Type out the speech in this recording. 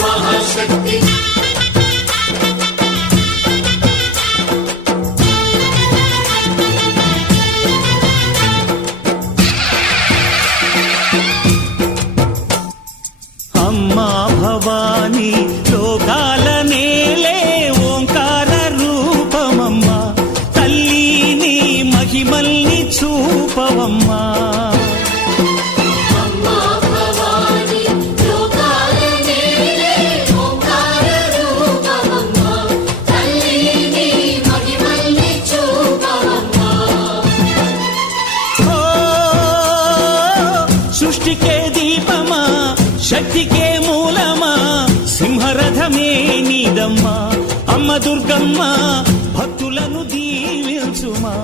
మహాశక్తి అమ్మా భవానీ లోకాల నేలే ఓంకార రూపమమ్మా తల్లి నీ మహిమల్ని చూపవమ్మా సృష్టికే దీపమా శక్తికే మూలమా సింహరథమే నీదమ్మా అమ్మ దుర్గమ్మ భక్తులను దీవించుమా